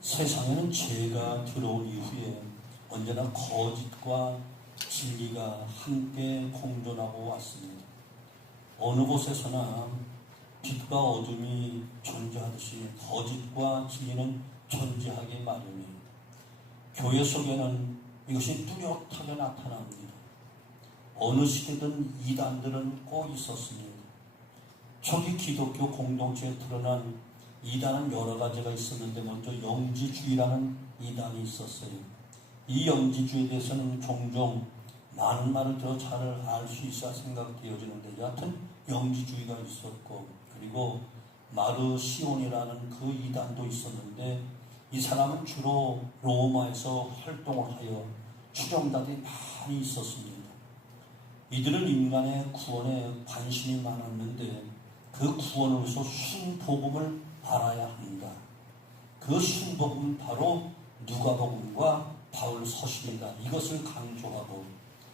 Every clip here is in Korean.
세상에는 죄가 들어온 이후에 언제나 거짓과 진리가 함께 공존하고 왔습니다. 어느 곳에서나 빛과 어둠이 존재하듯이 거짓과 진리는 존재하기 마련이에요. 교회 속에는 이것이 뚜렷하게 나타납니다. 어느 시대든 이단들은 꼭 있었습니다. 초기 기독교 공동체에 드러난 이단은 여러 가지가 있었는데 먼저 영지주의라는 이단이 있었어요. 이 영지주의에 대해서는 종종 많은 말을 들어 잘 알 수 있어야 생각되어지는데 여하튼 영지주의가 있었고 그리고 마르시온이라는 그 이단도 있었는데 이 사람은 주로 로마에서 활동을 하여 추종자들이 많이 있었습니다. 이들은 인간의 구원에 관심이 많았는데 그 구원을 위해서 순복음을 알아야 합니다. 그 순복음은 바로 누가복음과 바울 서신이다. 이것을 강조하고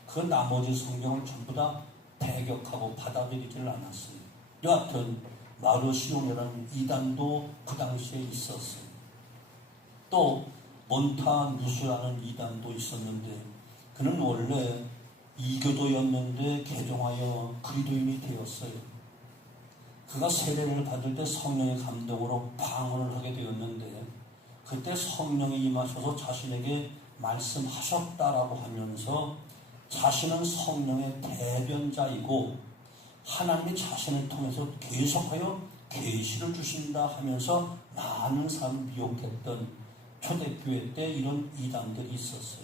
그 나머지 성경을 전부 다 배격하고 받아들이지를 않았어요. 여하튼 마르시온이라는 이단도 그 당시에 있었어요. 또 몬타누스라는 이단도 있었는데 그는 원래 이교도였는데 개종하여 그리스도인이 되었어요. 그가 세례를 받을 때 성령의 감동으로 방언을 하게 되었는데 그때 성령이 임하셔서 자신에게 말씀하셨다라고 하면서 자신은 성령의 대변자이고 하나님이 자신을 통해서 계속하여 계시를 주신다 하면서 많은 사람을 미혹했던 초대교회 때 이런 이단들이 있었어요.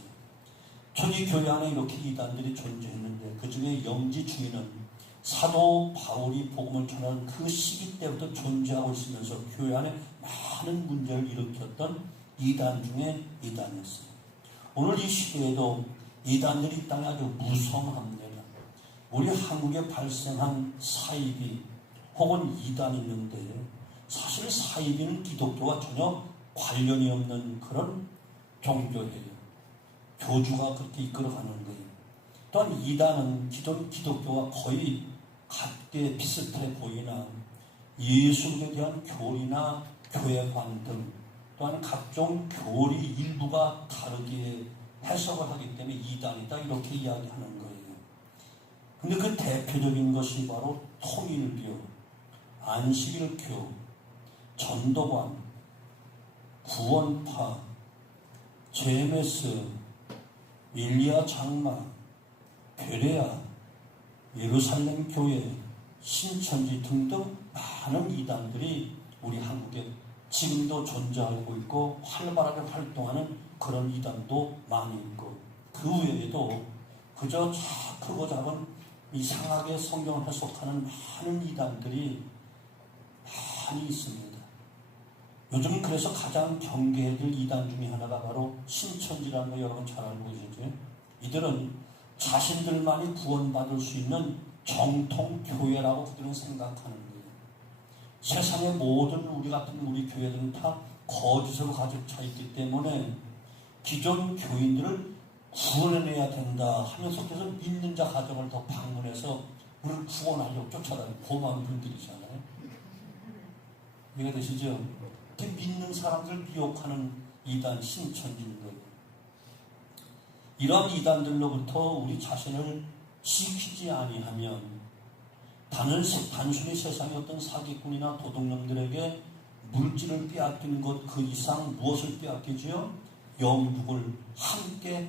초기 교회 안에 이렇게 이단들이 존재했는데 그 중에 영지주의는 사도 바울이 복음을 전하는 그 시기 때부터 존재하고 있으면서 교회 안에 많은 문제를 일으켰던 이단 중에 이단이었어요. 오늘 이 시대에도 이단들이 이 땅에 아주 무성합니다. 우리 한국에 발생한 사이비 혹은 이단이 있는데 사실 사이비는 기독교와 전혀 관련이 없는 그런 종교예요. 교주가 그렇게 이끌어가는 거예요. 또한 이단은 기존 기독교와 거의 같게 비슷해 보이나 예수에 대한 교리나 교회관 등 또한 각종 교리 일부가 다르게 해석을 하기 때문에 이단이다 이렇게 이야기하는 거예요. 근데 그 대표적인 것이 바로 통일교, 안식일교, 전도관, 구원파, 제메스, 일리아 장마, 베레아, 예루살렘 교회, 신천지 등등 많은 이단들이 우리 한국에 지금도 존재하고 있고 활발하게 활동하는 그런 이단도 많이 있고 그 외에도 그저 크고 작은 이상하게 성경을 해석하는 많은 이단들이 많이 있습니다. 요즘 그래서 가장 경계해야 될 이단 중에 하나가 바로 신천지라는 거 여러분 잘 알고 계시죠? 이들은 자신들만이 구원받을 수 있는 정통교회라고 그들은 생각하는 거예요. 세상의 모든 우리 같은 우리 교회들은 다 거짓으로 가득 차 있기 때문에 기존 교인들을 구원해내야 된다 하면서 그래서 믿는 자 가정을 더 방문해서 우리를 구원하려고 쫓아다니는 고마운 분들이잖아요. 이해가 되시죠? 이렇게 믿는 사람들 미혹하는 이단 신천지인 거예요. 이러한 이단들로부터 우리 자신을 지키지 아니하면 단순히 세상의 어떤 사기꾼이나 도둑놈들에게 물질을 빼앗긴 것 그 이상 무엇을 빼앗기지요? 영국을 함께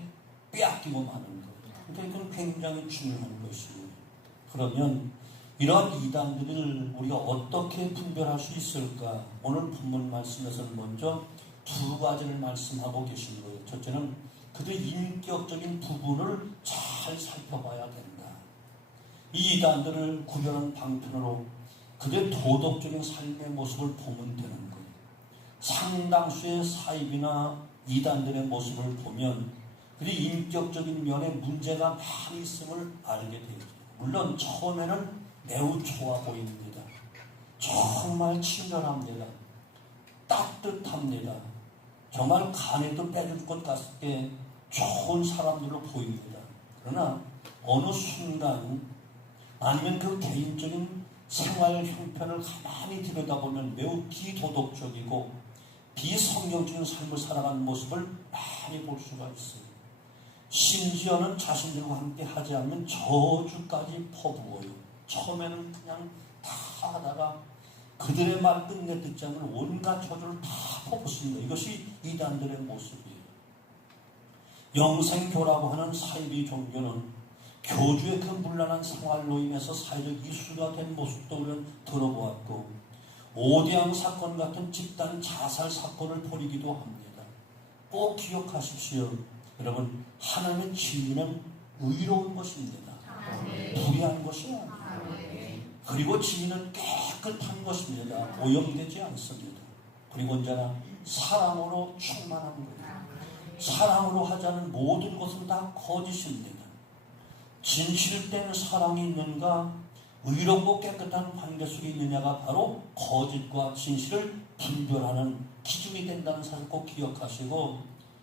빼앗기고 마는 거예요. 그러니까 이건 굉장히 중요한 것이에요. 그러면 이러한 이단들을 우리가 어떻게 분별할 수 있을까? 오늘 본문 말씀에서는 먼저 두 가지를 말씀하고 계신 거예요. 첫째는 그들의 인격적인 부분을 잘 살펴봐야 된다. 이 이단들을 구별하는 방편으로 그들의 도덕적인 삶의 모습을 보면 되는 거예요. 상당수의 사입이나 이단들의 모습을 보면 그들의 인격적인 면에 문제가 많이 있음을 알게 되죠. 물론 처음에는 매우 좋아 보입니다. 정말 친절합니다. 따뜻합니다. 정말 간에도 빼줄 것 같게 좋은 사람들로 보입니다. 그러나 어느 순간 아니면 그 개인적인 생활 형편을 가만히 들여다보면 매우 비도덕적이고 비성경적인 삶을 살아가는 모습을 많이 볼 수가 있어요. 심지어는 자신들과 함께 하지 않는 저주까지 퍼부어요. 처음에는 그냥 다 하다가 그들의 말 끝내 듣지 않는 온갖 저주를 다 퍼붓습니다. 이것이 이단들의 모습이에요. 영생교라고 하는 사이비 종교는 교주의 그 문란한 생활로 인해서 사회적 이슈가 된 모습도 우리는 들어보았고, 오대양 사건 같은 집단 자살 사건을 벌이기도 합니다. 꼭 기억하십시오. 여러분, 하나님의 진리는 의로운 것입니다. 불의한 것이 아니에요. 그리고 진리는 깨끗한 것입니다. 오염되지 않습니다. 그리고 언제나 사랑으로 충만한 거예요. 사랑으로 하자는 모든 것은 다 거짓입니다. 진실된 사랑이 있는가, 의롭고 깨끗한 관계 속에 있느냐가 바로 거짓과 진실을 분별하는 기준이 된다는 사실 꼭 기억하시고,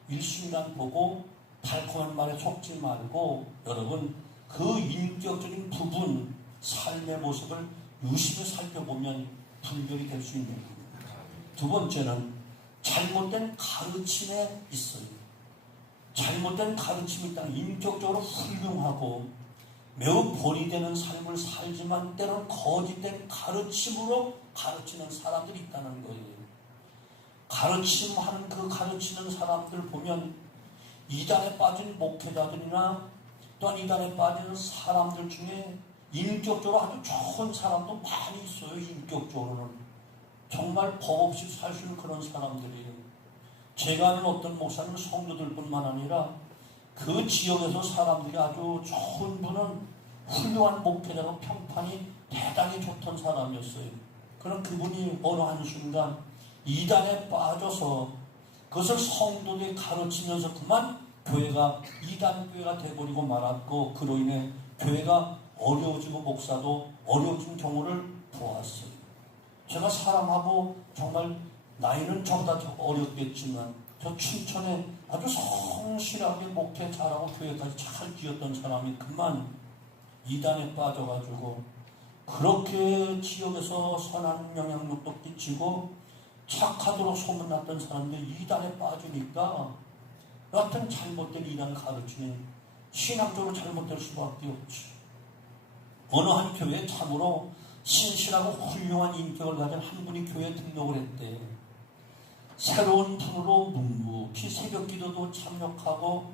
일순간 보고 달콤한 말에 속지 말고 여러분 그 인격적인 부분, 삶의 모습을 유심히 살펴보면 분별이 될 수 있는 겁니다. 두 번째는 잘못된 가르침에 있어요. 잘못된 가르침이 있다는, 인격적으로 훌륭하고 매우 본이 되는 삶을 살지만 때로는 거짓된 가르침으로 가르치는 사람들이 있다는 거예요. 가르침하는 그 가르치는 사람들 보면 이단에 빠진 목회자들이나 또한 이단에 빠지는 사람들 중에 인격적으로 아주 좋은 사람도 많이 있어요. 인격적으로는 정말 법 없이 살 수 있는 그런 사람들이에요. 제가 아는 어떤 목사님 성도들뿐만 아니라 그 지역에서 사람들이 아주 좋은 분은 훌륭한 목회자로 평판이 대단히 좋던 사람이었어요. 그럼 그분이 어느 한순간 이단에 빠져서 그것을 성도들이 가르치면서 그만 교회가 이단교회가 돼버리고 말았고, 그로 인해 교회가 어려워지고 목사도 어려워진 경우를 보았어요. 제가 사랑하고 정말 나이는 저보다 더 어렸겠지만 저 춘천에 아주 성실하게 목회 잘하고 교회까지 잘 지었던 사람이 그만 이단에 빠져가지고 그렇게 지역에서 선한 영향력도 끼치고 착하도록 소문났던 사람들이 이단에 빠지니까 여하튼 잘못된 이단 가르치는 신앙적으로 잘못될 수밖에 없지. 어느 한 교회에 참으로 신실하고 훌륭한 인격을 가진 한 분이 교회에 등록을 했대. 새로운 분으로 묵묵히 새벽 기도도 참여하고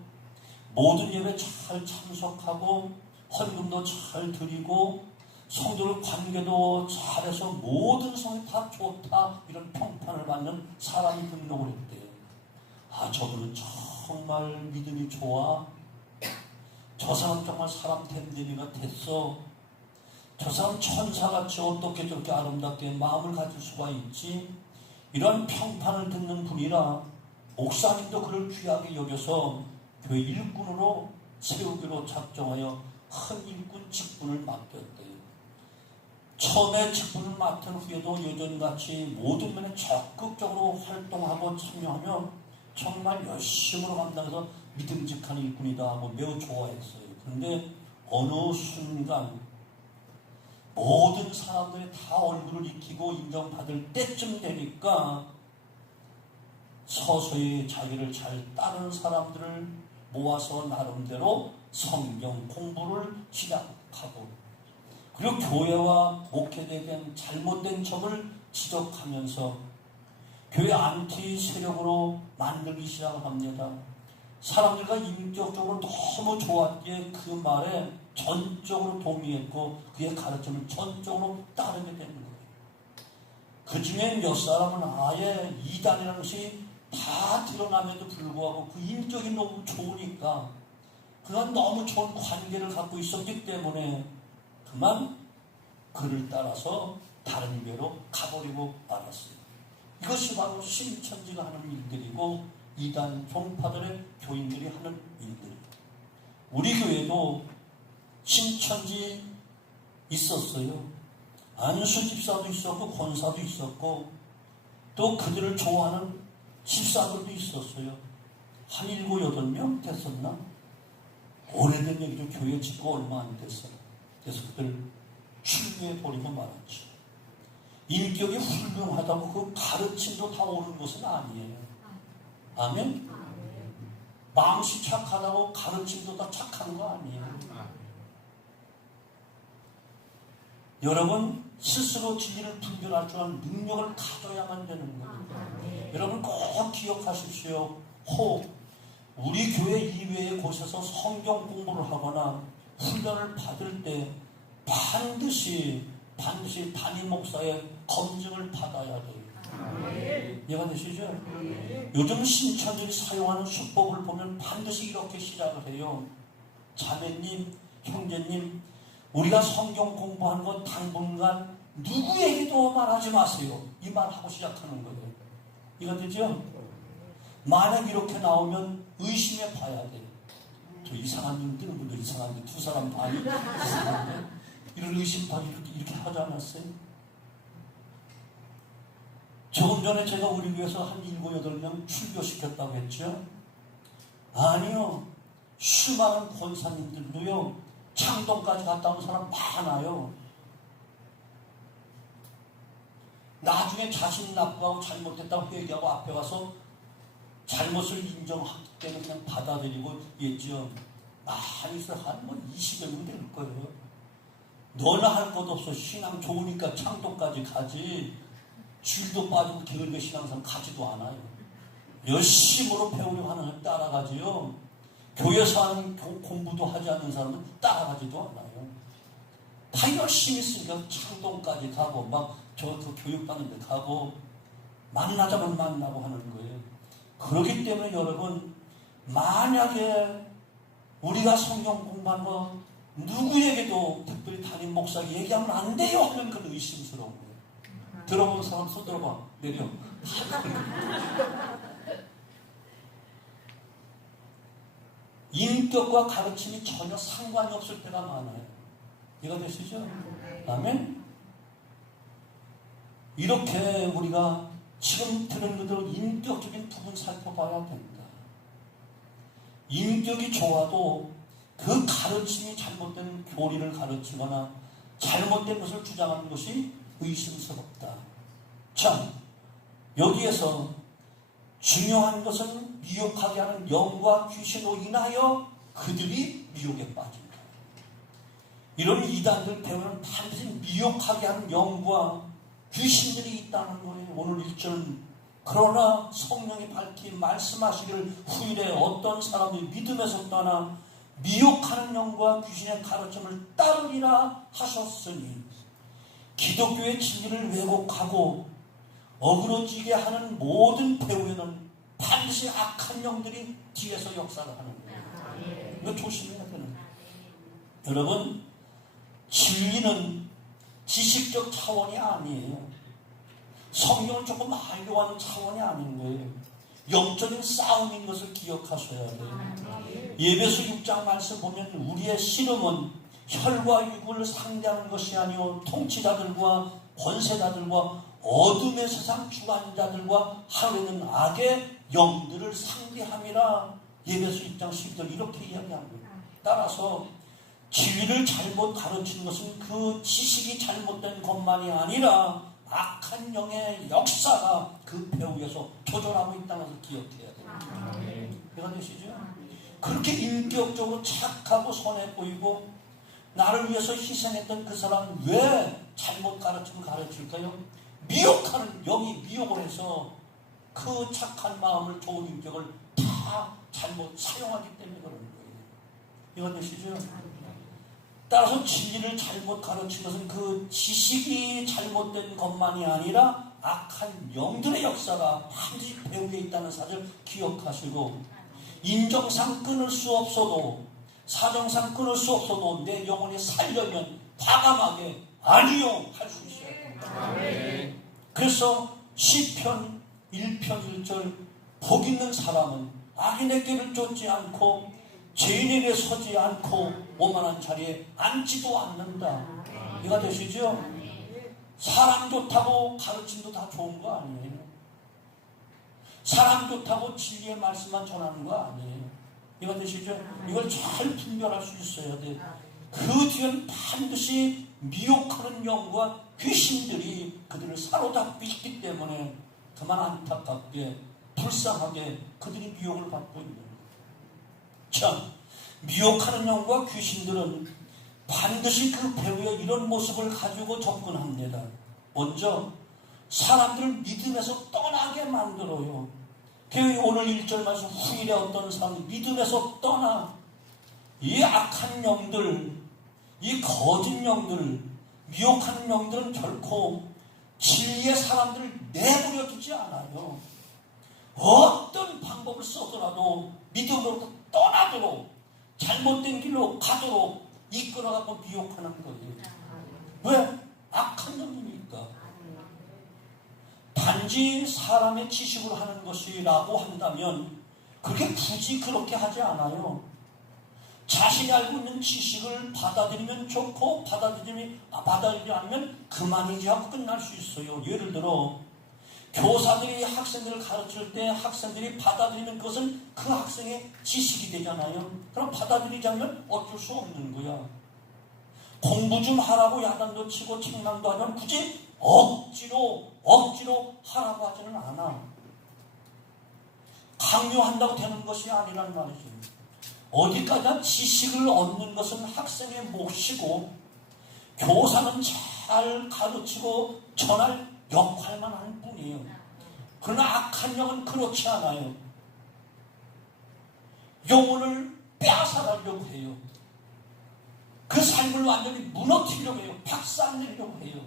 모든 예배 잘 참석하고 헌금도 잘 드리고 성도들 관계도 잘해서 모든 성이 다 좋다, 이런 평판을 받는 사람이 등록을 했대요. 아, 저분은 정말 믿음이 좋아. 저 사람 정말 사람 됨됨이가 됐어. 저 사람 천사같이 어떻게 저렇게 아름답게 마음을 가질 수가 있지? 이런 평판을 듣는 분이라 목사님도 그를 귀하게 여겨서 교회 일꾼으로 세우기로 작정하여 큰 일꾼 직분을 맡겼대요. 처음에 직분을 맡은 후에도 여전같이 모든 면에 적극적으로 활동하고 참여하며 정말 열심으로 감당해서 믿음직한 일꾼이다 하고 매우 좋아했어요. 그런데 어느 순간 모든 사람들이 다 얼굴을 익히고 인정받을 때쯤 되니까 서서히 자기를 잘 따르는 사람들을 모아서 나름대로 성경 공부를 시작하고, 그리고 교회와 목회에 대한 잘못된 점을 지적하면서 교회 안티 세력으로 만들기 시작합니다. 사람들과 인격적으로 너무 좋았기에 그 말에 전적으로 동의했고 그의 가르침을 전적으로 따르게 되는 거예요. 그 중에 몇 사람은 아예 이단이라는 것이 다 드러남에도 불구하고 그 인격이 너무 좋으니까, 그간 너무 좋은 관계를 갖고 있었기 때문에 그만 그를 따라서 다른 교회로 가버리고 말았어요. 이것이 바로 신천지가 하는 일들이고 이단 종파들의 교인들이 하는 일들입니다. 우리 교회도 신천지 있었어요. 안수 집사도 있었고 권사도 있었고 또 그들을 좋아하는 집사들도 있었어요. 한 7, 8명 됐었나? 오래된 얘기죠. 교회 짓고 얼마 안 됐어요. 그래서 그들 출교해 버리고 말았지. 인격이 훌륭하다고 그 가르침도 다 옳은 것은 아니에요. 아멘? 마음씨 착하다고 가르침도 다 착한 거 아니에요. 여러분 스스로 진리를 분별할 줄 아는 능력을 가져야만 되는 거예요. 여러분 꼭 기억하십시오. 혹 우리 교회 이외의 곳에서 성경 공부를 하거나 훈련을 받을 때 반드시 담임 목사의 검증을 받아야 돼요. 이해가 되시죠? 요즘 신천일이 사용하는 수법을 보면 반드시 이렇게 시작을 해요. 자매님, 형제님, 우리가 성경 공부하는 건 당분간 누구에게도 말하지 마세요. 이 말하고 시작하는 거예요. 이해가 되죠? 만약 이렇게 나오면 의심해 봐야 돼요. 저 이상한 일 뜨는 분들 이상한데 두 사람 반이 이상한데 이런 의심 다 이렇게 하지 않았어요? 조금 전에 제가 우리 교회에서 한 7, 8명 출교시켰다고 했죠? 아니요. 수많은 권사님들도요. 창동까지 갔다 온 사람 많아요. 나중에 자신 나쁘고 잘못했다고 회개하고 앞에 와서 잘못을 인정하기 때문에 그냥 받아들이고 있죠. 많이 있어 한 20여 명 될 거예요. 너나 할 것 없어. 신앙 좋으니까 창동까지 가지. 줄도 빠지고 게을러 신앙생활 가지도 않아요. 열심으로 배우려고 하는 사람 따라가지요. 교회에서 하는 공부도 하지 않는 사람은 따라가지도 않아요. 다 열심히 있으니까 창동까지 가고 막 저 그 교육받는 데 가고 만나자면 만나고 하는 거예요. 그렇기 때문에 여러분 만약에 우리가 성경 공부한 거 누구에게도 특별히 담임 목사에게 얘기하면 안 돼요 하는 그런 의심스러운 거예요. 들어본 사람 손 들어봐. 내려. 인격과 가르침이 전혀 상관이 없을 때가 많아요. 이해가 되시죠? 아멘? 이렇게 우리가 지금 들은 그대로 인격적인 부분 살펴봐야 됩니다. 인격이 좋아도 그 가르침이 잘못된 교리를 가르치거나 잘못된 것을 주장하는 것이 의심스럽다. 참, 여기에서 중요한 것은 미혹하게 하는 영과 귀신으로 인하여 그들이 미혹에 빠진다. 이런 이단들 배우는 반드시 미혹하게 하는 영과 귀신들이 있다는 거예요. 오늘 1절 그러나 성령이 밝히 말씀하시기를 후일에 어떤 사람이 믿음에서 떠나 미혹하는 영과 귀신의 가르침을 따르리라 하셨으니 기독교의 진리를 왜곡하고 어그러지게 하는 모든 배우에는 반드시 악한 영들이 뒤에서 역사를 하는 거예요. 이거 조심해야 되는 거예요. 여러분 진리는 지식적 차원이 아니에요. 성경을 조금 알려고 하는 차원이 아닌 거예요. 영적인 싸움인 것을 기억하셔야 돼요. 예배서 6장 말씀 보면 우리의 씨름은 혈과 육을 상대하는 것이 아니요 통치자들과 권세자들과 어둠의 세상 주관자들과 하루에는 악의 영들을 상대함이라. 예배서 6장 12절 이렇게 이야기합니다. 따라서 진리를 잘못 가르치는 것은 그 지식이 잘못된 것만이 아니라 악한 영의 역사가 그 배후에서 조절하고 있다는 것을 기억해야 됩니다. 이해가 되시죠? 그렇게 인격적으로 착하고 선해 보이고 나를 위해서 희생했던 그 사람은 왜 잘못 가르침을 가르칠까요? 미혹하는 영이 미혹을 해서 그 착한 마음을 좋은 인격을 다 잘못 사용하기 때문에 그러는 거예요. 이해가 되시죠? 따라서 진리를 잘못 가르친 것은 그 지식이 잘못된 것만이 아니라 악한 영들의 역사가 반드시 배후에 있다는 사실을 기억하시고 인정상 끊을 수 없어도 사정상 끊을 수 없어도 내 영혼이 살려면 과감하게 아니요 할 수 있어야 됩니다. 그래서 시편 1편 1절 복 있는 사람은 악인의 길을 쫓지 않고 죄인에게 서지 않고 오만한 자리에 앉지도 않는다. 이해가 되시죠? 사람 좋다고 가르침도 다 좋은 거 아니에요. 사람 좋다고 진리의 말씀만 전하는 거 아니에요. 이해가 되시죠? 이걸 잘 분별할 수 있어야 돼요. 그 뒤엔 반드시 미혹하는 영과 귀신들이 그들을 사로잡고 있기 때문에 그만 안타깝게 불쌍하게 그들이 미혹을 받고 있는 거예요. 참, 미혹하는 영과 귀신들은 반드시 그 배우의 이런 모습을 가지고 접근합니다. 먼저 사람들을 믿음에서 떠나게 만들어요. 오늘 1절 말씀 후일에 어떤 사람이 믿음에서 떠나 이 악한 영들, 이 거짓 영들, 미혹하는 영들은 결코 진리의 사람들을 내버려 두지 않아요. 어떤 방법을 써더라도 믿음으로 떠나도록 잘못된 길로 가도록 이끌어가고 미혹하는 거예요. 왜? 악한 영이니까. 단지 사람의 지식으로 하는 것이라고 한다면 그게 굳이 그렇게 하지 않아요. 자신이 알고 있는 지식을 받아들이면 좋고 받아들이지 않으면 그만이지 하고 끝날 수 있어요. 예를 들어 교사들이 학생들을 가르칠 때 학생들이 받아들이는 것은 그 학생의 지식이 되잖아요. 그럼 받아들이지 않으면 어쩔 수 없는 거야. 공부 좀 하라고 야단도 치고 책망도 하면 굳이 억지로 하라고 하지는 않아. 강요한다고 되는 것이 아니란 말이죠. 어디까지나 지식을 얻는 것은 학생의 몫이고 교사는 잘 가르치고 전할 역할만 하는 뿐이에요. 그러나 악한 영은 그렇지 않아요. 영혼을 빼앗아가려고 해요. 그 삶을 완전히 무너뜨리려고 해요. 박살내려고 해요.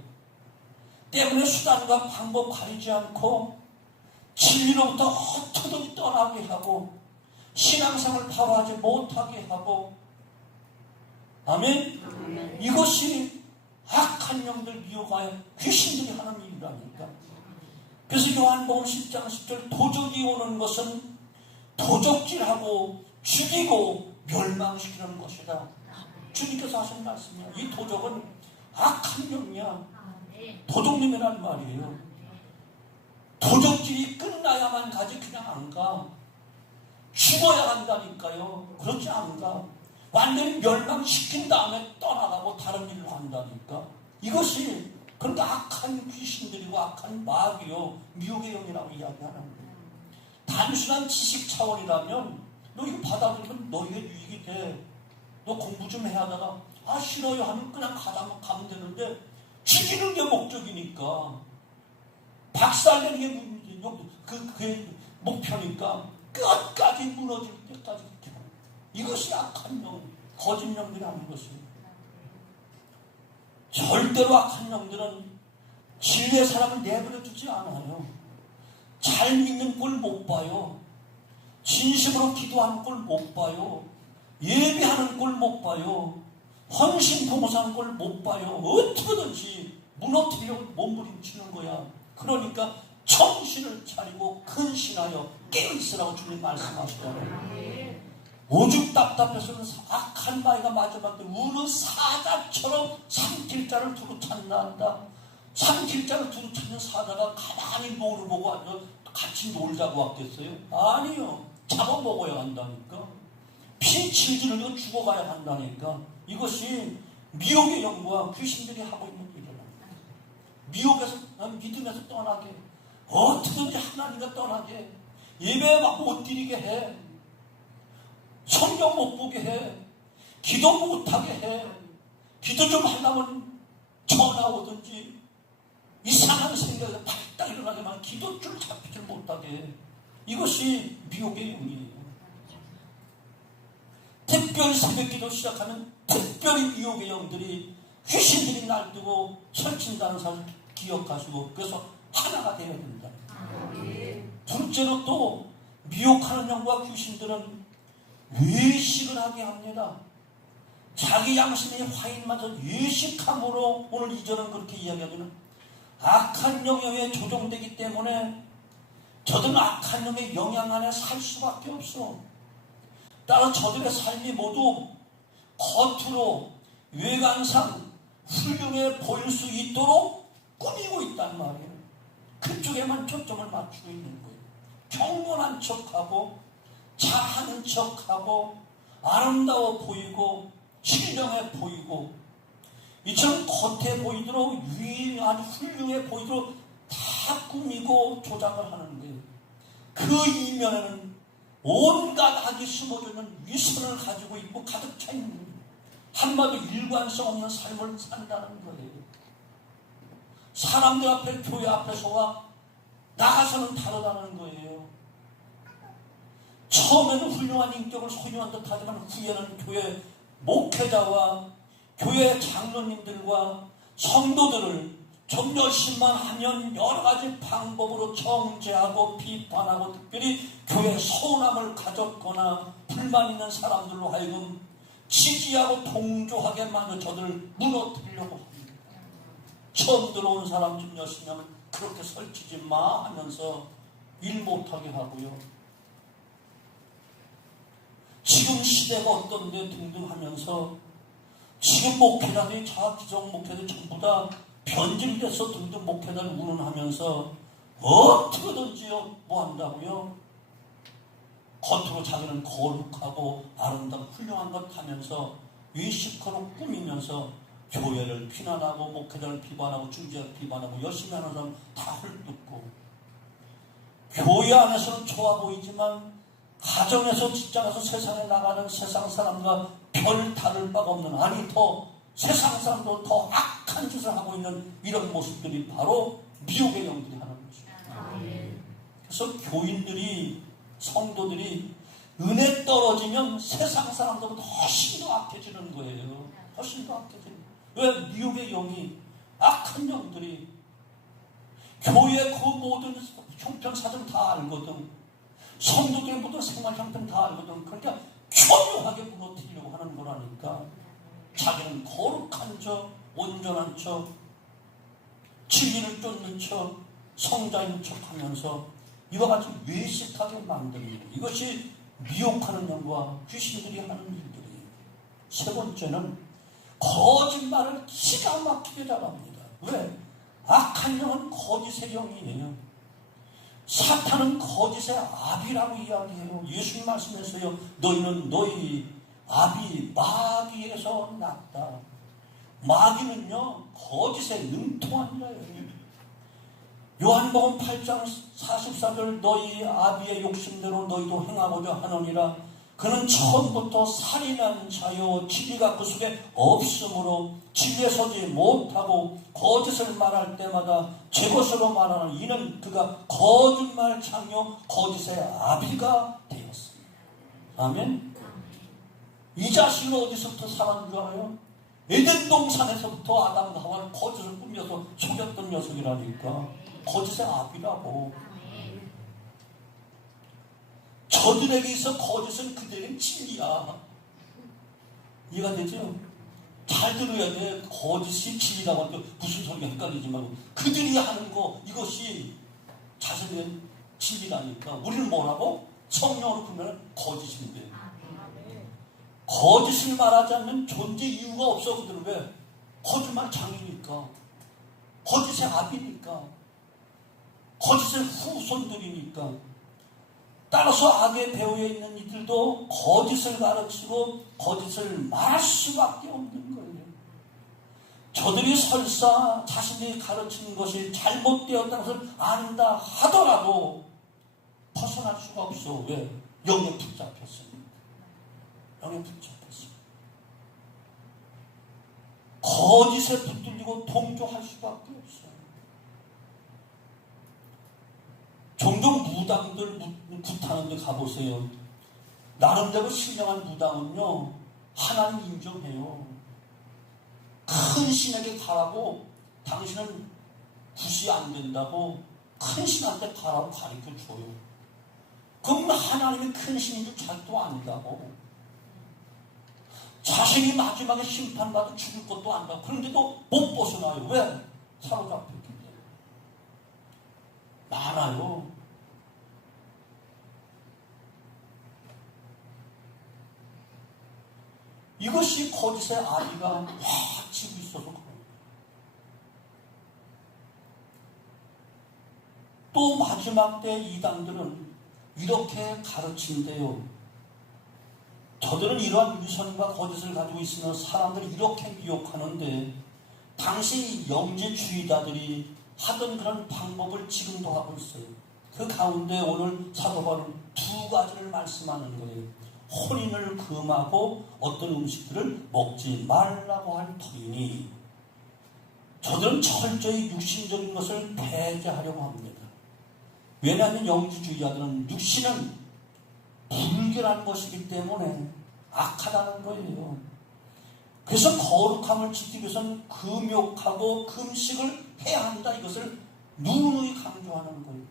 때문에 수단과 방법 가리지 않고 진리로부터 헛되이 떠나게 하고 신앙생활을 바로 하지 못하게 하고, 아멘? 이것이 악한 영들 미혹하여 귀신들이 하는 일이라니까. 그래서 요한복음 10장 10절 도적이 오는 것은 도적질하고 죽이고 멸망시키는 것이다. 주님께서 하신 말씀이야. 이 도적은 악한 영이야. 도적님이란 말이에요. 도적질이 끝나야만 가지 그냥 안 가. 죽어야 한다니까요. 그렇지 않은가? 완전히 멸망시킨 다음에 떠나가고 다른 일을 한다니까. 이것이 그러니까 악한 귀신들이고 악한 마귀요 미혹의 영이라고 이야기하는 거예요. 단순한 지식 차원이라면 너 이거 받아들이면 너에게 유익이 돼. 너 공부 좀 해야 하다가 싫어요 하면 그냥 가면 되는데 죽이는 게 목적이니까 박살내는 게 그게 목표니까 끝까지 무너질 때까지 이것이 악한 영, 거짓 영이라는 것이에요. 절대로 악한 영들은 진리의 사람을 내버려 두지 않아요. 잘 믿는 꼴 못 봐요. 진심으로 기도하는 꼴 못 봐요. 예배하는 꼴 못 봐요. 헌신 봉사하는 꼴 못 봐요. 어떻게든지 무너뜨리려고 몸부림치는 거야. 그러니까 정신을 차리고 근신하여 깨어있으라고 주님 말씀하시잖아요. 오죽 답답해서는 악한 마귀가 마지막에 우는 사자처럼 산길자를 두루 찾는다. 산길자를 두루 찾는 사자가 가만히 노를 보고 앉아 같이 놀자고 왔겠어요? 아니요. 잡아먹어야 한다니까. 피칠질 흘리고 죽어가야 한다니까. 이것이 미혹의 영과 귀신들이 하고 있는 일이라. 미혹에서 믿음에서 떠나게, 어떻게든지 하나님과 떠나게, 예배 막 못 드리게 해, 성경 못 보게 해, 기도 못하게 해, 기도 좀 하려면 전화 오든지 이상한 생각에 발딱 일어나게만 기도줄 잡히질 못하게 해. 이것이 미혹의 영이에요. 특별히 새벽기도 시작하면 특별히 미혹의 영들이 귀신들이 날뛰고 설친다는 사실을 기억하시고 그래서 하나가 되어야 된다. 둘째로 또 미혹하는 영과 귀신들은 외식을 하게 합니다. 자기 양심의 화인마저 외식함으로 오늘 2절은 그렇게 이야기하기는 악한 영향에 조종되기 때문에 저들은 악한 영의 영향 안에 살 수밖에 없어. 따라서 저들의 삶이 모두 겉으로 외관상 훌륭해 보일 수 있도록 꾸미고 있단 말이에요. 그쪽에만 초점을 맞추고 있는 거예요. 경건한 척하고 잘하는 척하고 아름다워 보이고 신령해 보이고 이처럼 겉에 보이도록 아주 훌륭해 보이도록 다 꾸미고 조작을 하는데 그 이면에는 온갖 악이 숨어져 있는 위선을 가지고 있고 가득 차 있는 거예요. 한마디로 일관성 없는 삶을 산다는 거예요. 사람들 앞에 교회 앞에서와 나가서는 다르다는 거예요. 처음에는 훌륭한 인격을 소유한 듯 하지만 후에는 교회 목회자와 교회 장로님들과 성도들을 좀 열심만 하면 여러 가지 방법으로 정죄하고 비판하고 특별히 교회 소원함을 가졌거나 불만 있는 사람들로 하여금 지지하고 동조하게 만든 저들을 무너뜨리려고 합니다. 처음 들어온 사람 좀 열심히 하면 그렇게 설치지 마 하면서 일 못하게 하고요. 지금 시대가 어떤데 등등 하면서 지금 목회자들이 자기정 목회자들 전부 다 변질돼서 등등 목회자를 운운하면서 어떻게든지 뭐 한다고요? 겉으로 자기는 거룩하고 아름답고 훌륭한 것 하면서 위시커로 꾸미면서 교회를 비난하고 목회자를 비판하고 중재를 비판하고 열심히 하는 사람 다 헐뜯고 교회 안에서는 좋아 보이지만 가정에서 직장에서 세상에 나가는 세상 사람과 별 다를 바가 없는 아니 더 세상 사람도 더 악한 짓을 하고 있는 이런 모습들이 바로 미혹의 영들이 하는 것입니다. 그래서 교인들이 성도들이 은혜 떨어지면 세상 사람들보다 훨씬 더 악해지는 거예요. 훨씬 더 악해지는 거예요. 왜? 미혹의 영이 악한 영들이 교회 그 모든 형편사정 다 알거든. 성도들의 모든 생활 형편 다 알거든. 그러니까 교묘하게 무너뜨리려고 하는 거라니까. 자기는 거룩한 척, 온전한 척, 진리를 쫓는 척, 성자인 척 하면서 이와 같이 외식하게 만드는 일. 이것이 미혹하는 영과 귀신들이 하는 일들이에요. 세 번째는 거짓말을 기가 막히게 잘합니다. 왜? 악한 영은 거짓의 영이에요. 사탄은 거짓의 아비라고 이야기해요. 예수님 말씀했어요. 너희는 너희 아비 마귀에서 났다. 마귀는요 거짓에 능통한 자예요. 요한복음 8장 44절 너희 아비의 욕심대로 너희도 행하고자 하느니라. 그는 처음부터 살인한 자요 진리가 그 속에 없으므로 진리에 서지 못하고 거짓을 말할 때마다 제 것으로 말하는 이는 그가 거짓말 창요 거짓의 아비가 되었습니다. 아멘. 이 자식은 어디서부터 살아난 줄 알아요? 에덴 동산에서부터 아담과 하와를 거짓을 꾸며서 속였던 녀석이라니까. 거짓의 아비라고. 저들에게 있어 거짓은 그들의 진리야. 이해가 되죠? 잘 들어야 돼. 거짓이 진리라고 하니까 무슨 소리가 헷갈리지 말고 그들이 하는 거 이것이 자신의 진리라니까. 우리는 뭐라고? 성령으로 보면 거짓인데 거짓을 말하지 않으면 존재 이유가 없어. 그들은 왜? 거짓말 장이니까, 거짓의 아비니까, 거짓의 후손들이니까. 따라서 악의 배후에 있는 이들도 거짓을 가르치고 거짓을 말할 수밖에 없는 거예요. 저들이 설사 자신이 가르치는 것이 잘못되었다는 것을 안다 하더라도 벗어날 수가 없어. 왜? 영에 붙잡혔습니다. 영에 붙잡혔습니다. 거짓에 붙들리고 동조할 수밖에 없어요. 종종 무당들 굿하는 데 가보세요. 나름대로 신령한 무당은요 하나님 인정해요. 큰 신에게 가라고, 당신은 굿이 안 된다고 큰 신한테 가라고 가르쳐줘요. 그럼 하나님이 큰 신인 줄 자기도 안다고. 자신이 마지막에 심판받아 죽을 것도 안다고. 그런데도 못 벗어나요. 왜? 사로잡혔기 때문에. 많아요. 이것이 거짓의 아비가 확 지고 있어서 그런 거예요. 또 마지막 때 이단들은 이렇게 가르친대요. 저들은 이러한 위선과 거짓을 가지고 있으면 사람들이 이렇게 미혹하는데 당시 영지주의자들이 하던 그런 방법을 지금도 하고 있어요. 그 가운데 오늘 사도 바울은 두 가지를 말씀하는 거예요. 혼인을 금하고 어떤 음식들을 먹지 말라고 할 터이니 저들은 철저히 육신적인 것을 배제하려고 합니다. 왜냐하면 영지주의자들은 육신은 불결한 것이기 때문에 악하다는 거예요. 그래서 거룩함을 지키기 위해서는 금욕하고 금식을 해야 한다. 이것을 누누이 강조하는 거예요.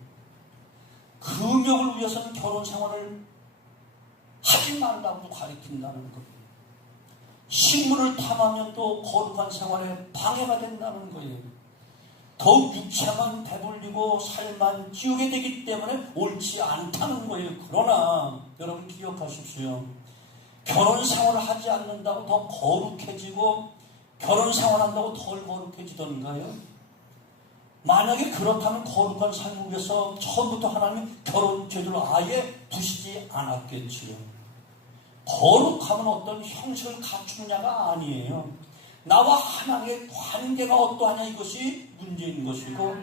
금욕을 위해서는 결혼 생활을 하지 말라고 가르친다는 거예요. 식물을 탐하면 또 거룩한 생활에 방해가 된다는 거예요. 더욱 육체만 배불리고 살만 찌우게 되기 때문에 옳지 않다는 거예요. 그러나 여러분 기억하십시오. 결혼 생활을 하지 않는다고 더 거룩해지고 결혼 생활한다고 덜 거룩해지던가요? 만약에 그렇다면 거룩한 삶을 위해서 처음부터 하나님이 결혼 제도를 아예 두시지 않았겠지요. 거룩함은 어떤 형식을 갖추느냐가 아니에요. 나와 하나님의 관계가 어떠하냐 이것이 문제인 것이고,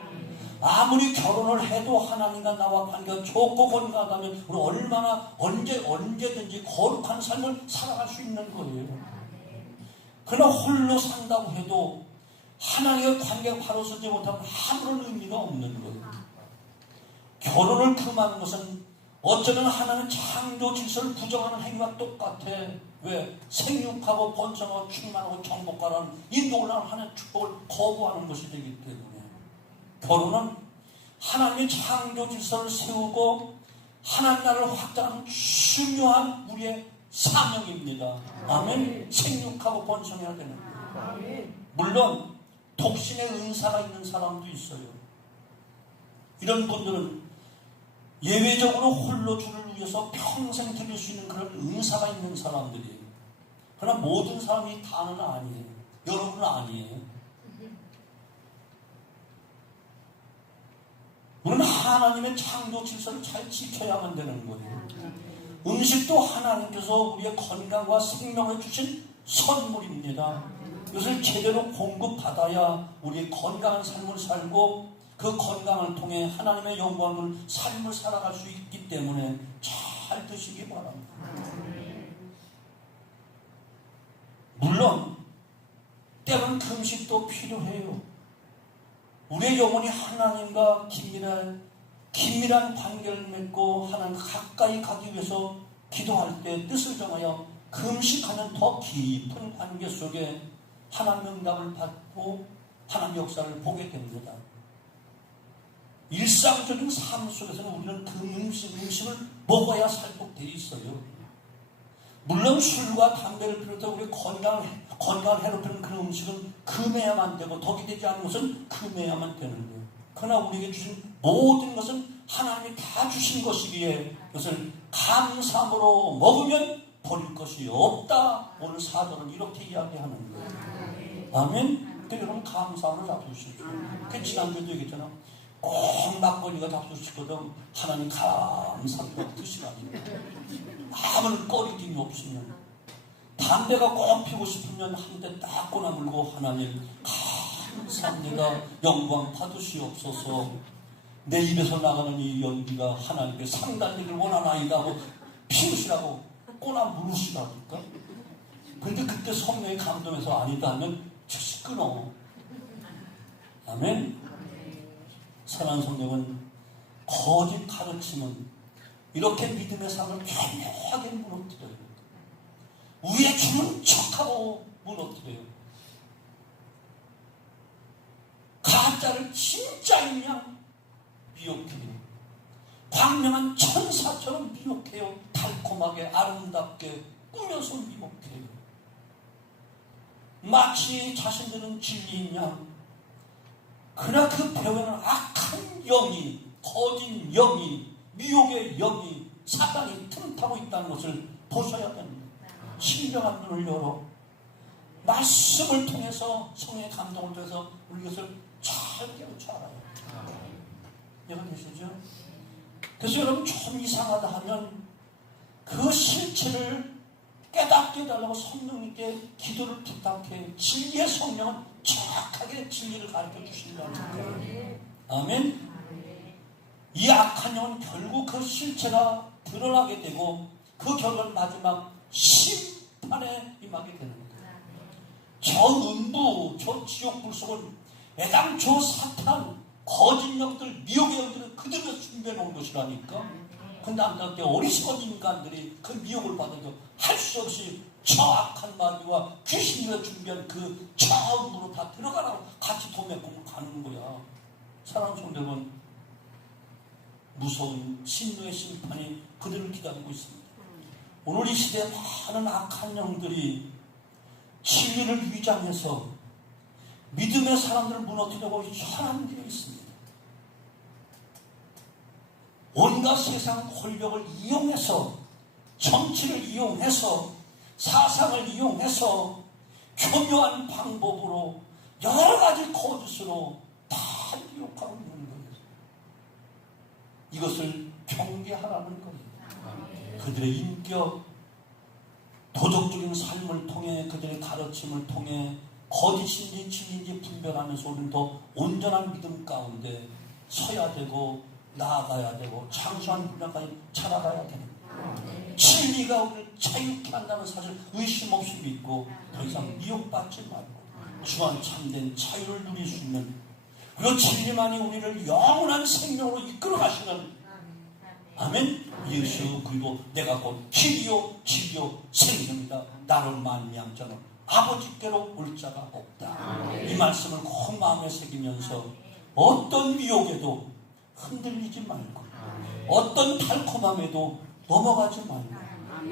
아무리 결혼을 해도 하나님과 나와 관계가 좋고 건강하다면 우리 얼마나 언제든지 거룩한 삶을 살아갈 수 있는 거예요. 그러나 홀로 산다고 해도 하나님의 관계가 바로 서지 못하면 아무런 의미가 없는 거예요. 결혼을 금하는 것은 어쩌면 하나는 창조 질서를 부정하는 행위와 똑같아. 왜? 생육하고 번성하고 충만하고 정복하라는 이 놀라운 하나님의 축복을 거부하는 것이 되기 때문에 결혼은 하나님의 창조 질서를 세우고 하나님 나라를 확장하는 중요한 우리의 사명입니다. 아멘. 생육하고 번성해야 되는 거예요. 물론 독신의 은사가 있는 사람도 있어요. 이런 분들은 예외적으로 홀로 주를 위해서 평생 드릴 수 있는 그런 은사가 있는 사람들이에요. 그러나 모든 사람이 다는 아니에요. 여러분은 아니에요. 우리는 하나님의 창조 질서를 잘 지켜야만 되는 거예요. 음식도 하나님께서 우리의 건강과 생명을 주신 선물입니다. 이것을 제대로 공급받아야 우리의 건강한 삶을 살고 그 건강을 통해 하나님의 영광을 삶을 살아갈 수 있기 때문에 잘 드시기 바랍니다. 물론 때로는 금식도 필요해요. 우리의 영혼이 하나님과 긴밀한 관계를 맺고 하나님과 가까이 가기 위해서 기도할 때 뜻을 정하여 금식하는 더 깊은 관계 속에 하나님의 응답을 받고 하나님의 역사를 보게 됩니다. 일상적인 삶 속에서는 우리는 그 음식을 먹어야 살복되어 있어요. 물론 술과 담배를 비롯해 우리 건강을 해롭히는 그런 음식은 금해야만 되고 덕이 되지 않는 것은 금해야만 되는 거예요. 그러나 우리에게 주신 모든 것은 하나님이 다 주신 것이기에 그것을 감사함으로 먹으면 버릴 것이 없다. 오늘 사도는 이렇게 이야기하는 거예요. 아멘. 그러니까 여러분 감사함으로 잡수십시오. 그 지난주에도 얘기했잖아. 꼭 막걸리가 잡수시거든 하나님 감사합니다 드시라니. 아무런 꺼리낌이 없으면 담배가 꼭 피고 싶으면 한 대 딱 꺼내물고 하나님 감사합니다 영광 받으시옵소서. 내 입에서 나가는 이 연기가 하나님께 상달되길 원하나이다 하고 피우시라고 꼬나 물으시라니까. 근데 그때 성령이 감동해서 아니다 하면 즉시 끊어. 아멘. 선한 성령은 거짓 가르침은 이렇게 믿음의 삶을 편하게 무너뜨려요. 위에 주는 척하고 무너뜨려요. 가짜를 진짜인 양 미혹해요. 광명한 천사처럼 미혹해요. 달콤하게 아름답게 꾸며서 미혹해요. 마치 자신들은 진리인 양 그러나 그 배후에는 악한 영이, 거짓 영이, 미혹의 영이, 사단이 틈타고 있다는 것을 보셔야 됩니다. 신령한 눈을 열어 말씀을 통해서 성령의 감동을 통해서 우리 이것을 잘 깨우쳐 알아요. 이해가 되시죠? 그래서 여러분 좀 이상하다 하면 그 실체를 깨닫게 해달라고 성령님께 기도를 부탁해. 진리의 성령은 정확하게 진리를 가르쳐 주신다는 거예요. 아멘. 이 악한 영은 결국 그 실체가 드러나게 되고 그 결과는 마지막 심판에 임하게 되는 거예요. 저 음부, 저 지옥 불 속은 애당초 사탄, 거짓 영들, 미혹의 영들을 그들에서 준비해 놓은 것이라니까. 근데 안타깝게 어리석은 인간들이 그 미혹을 받아도 할 수 없이 저 악한 마귀와 귀신들이 준비한 그 저음으로 다 들어가라고 같이 도매공을 가는 거야. 사랑하는 성도 여러분, 무서운 진노의 심판이 그들을 기다리고 있습니다. 오늘 이 시대에 많은 악한 영들이 진리를 위장해서 믿음의 사람들을 무너뜨리려고 현안되어 있습니다. 온갖 세상 권력을 이용해서, 정치를 이용해서, 사상을 이용해서 교묘한 방법으로 여러 가지 거짓으로 다 유혹하고 있는 거예요. 이것을 경계하라는 거예요. 그들의 인격, 도덕적인 삶을 통해, 그들의 가르침을 통해 거짓인지 진리인지 분별하면서 우리는 더 온전한 믿음 가운데 서야 되고 나아가야 되고 장수한 분야까지 찾아가야 되는 거예요. 진리가 우리를 자유케 한다는 사실 의심 없이 믿고 더 이상 미혹받지 말고 주한 참된 자유를 누릴 수 있는, 그리고 진리만이 우리를 영원한 생명으로 이끌어 가시는, 아멘. 예수 그리고 내가 곧 길이요 진리요 생명이다. 나를 말미암 자는 아버지께로 올 자가 없다. 이 말씀을 꼭 마음에 새기면서 어떤 미혹에도 흔들리지 말고, 어떤 달콤함에도 넘어가지 말고,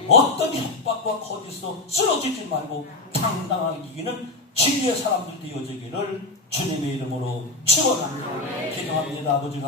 어떤 협박과 거짓으로 쓰러지지 말고 당당하게 이기는 진리의 사람들 되어지기를 주님의 이름으로 축원합니다. 기도합니다. 아버지